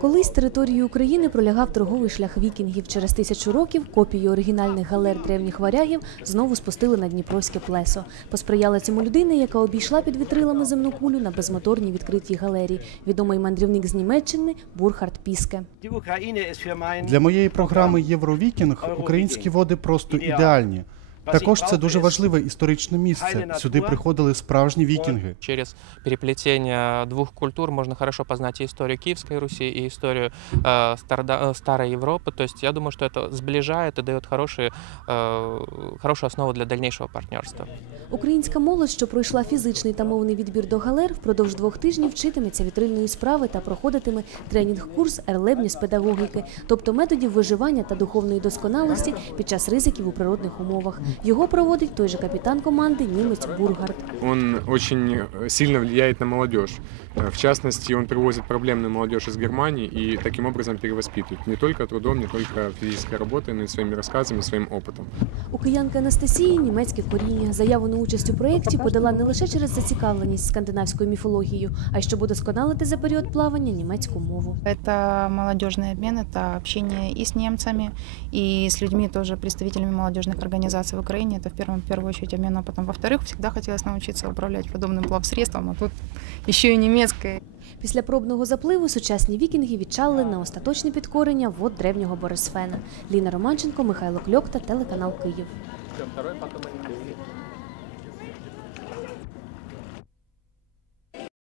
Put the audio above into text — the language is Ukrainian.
Колись територією України пролягав торговий шлях вікінгів. Через тисячу років копії оригінальних галер древніх варягів знову спустили на Дніпровське плесо. Посприяла цьому людина, яка обійшла під вітрилами земну кулю на безмоторній відкритій галерії. Відомий мандрівник з Німеччини Бурхард Піске. Для моєї програми Євровікінг українські води просто ідеальні. Також це дуже важливе історичне місце. Сюди приходили справжні вікінги. Через переплетение двух культур можно хорошо познать и историю Киевской Руси, и историю э, старода- э, Старой Европы. То есть я думаю, что это сближает и дает хорошие, э, хорошую основу для дальнейшего партнерства. Українська молодь, що пройшла фізичний та мовний відбір до галер, впродовж двох тижнів вчитиметься вітрильної справи та проходитиме тренінг-курс ерлебні з педагогіки, тобто методів виживання та духовної досконалості під час ризиків у природних умовах. Його проводить той же капітан команди німець Бургард. Он очень э, сильно влияет на молодежь. Э, В частности, он привозит проблемную молодежь из Германии и таким образом перевоспитывает. Не только трудом, не только физической работой, но и своими рассказами, своим опытом. У киянки Анастасії німецьке коріння. Заяву на участь у проєкті подала не лише через зацікавленість скандинавською міфологією, а й щоб удосконалити за період плавання німецьку мову. Это молодежный обмен, это общение и с немцами, и с людьми тоже, представителями молодежных организаций в Украине. Это в первую, в первую очередь обмен опытом. Во-вторых, всегда хотелось научиться управлять подобным плавсредством, а тут еще и немецкое. Після пробного запливу сучасні вікінги відчалили на остаточне підкорення вод древнього Борисфена. Ліна Романченко, Михайло Кльокта, телеканал Київ.